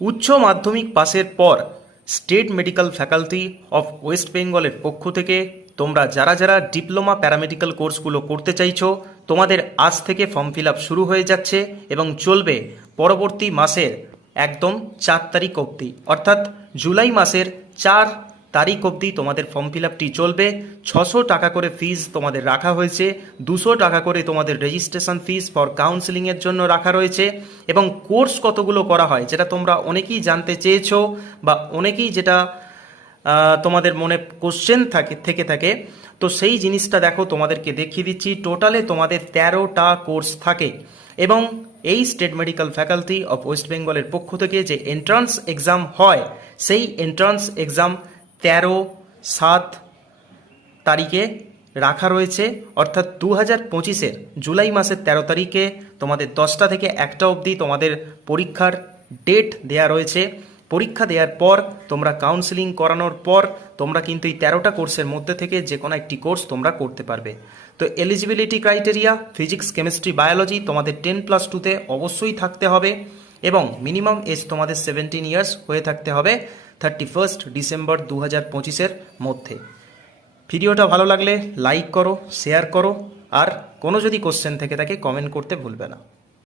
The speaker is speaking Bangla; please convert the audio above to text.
উচ্চ মাধ্যমিক পাশের পর state medical faculty of West বেঙ্গলের পক্ষ থেকে তোমরা যারা যারা ডিপ্লোমা প্যারামেডিক্যাল কোর্সগুলো করতে চাইছো, তোমাদের আজ থেকে ফর্ম ফিল আপ শুরু হয়ে যাচ্ছে এবং চলবে পরবর্তী মাসের একদম 4 তারিখ অবধি, অর্থাৎ জুলাই মাসের 4 তারিখ অবধি তোমাদের ফর্ম ফিল আপটি চলবে। 600 টাকা করে ফিজ তোমাদের রাখা হয়েছে, 200 টাকা করে তোমাদের রেজিস্ট্রেশন ফিজ ফর কাউন্সিলিংয়ের জন্য রাখা রয়েছে। এবং কোর্স কতগুলো করা হয় যেটা তোমরা অনেকেই জানতে চেয়েছো বা অনেকেই যেটা তোমাদের মনে কোশ্চেন থেকে থাকে, তো সেই জিনিসটা দেখো তোমাদেরকে দেখিয়ে দিচ্ছি। টোটালে তোমাদের 13টা কোর্স থাকে এবং এই state medical faculty of West বেঙ্গলের পক্ষ থেকে যে এন্ট্রান্স এক্সাম হয়, সেই এন্ট্রান্স এক্সাম 13/7 তারিখে রাখা রয়েছে, অর্থাৎ 2025-এর জুলাই মাসের 13 তারিখে তোমাদের 10টা থেকে 1টা অবধি তোমাদের পরীক্ষার ডেট দেয়া রয়েছে। পরীক্ষা দেওয়ার পর তোমরা কাউন্সিলিং করানোর পর তোমরা কিন্তু এই 13টা কোর্সের মধ্যে থেকে যে কোনো একটি কোর্স তোমরা করতে পারবে। তো eligibility criteria physics, chemistry, biology তোমাদের 10+2-তে অবশ্যই থাকতে হবে এবং মিনিমাম এজ তোমাদের 17 ইয়ার্স হয়ে থাকতে হবে 31 ডিসেম্বর 2025-এর মধ্যে। ভিডিওটা ভালো লাগলে লাইক করো, শেয়ার করো, আর কোনো যদি কোশ্চেন থেকে থাকে কমেন্ট করতে ভুলবে না।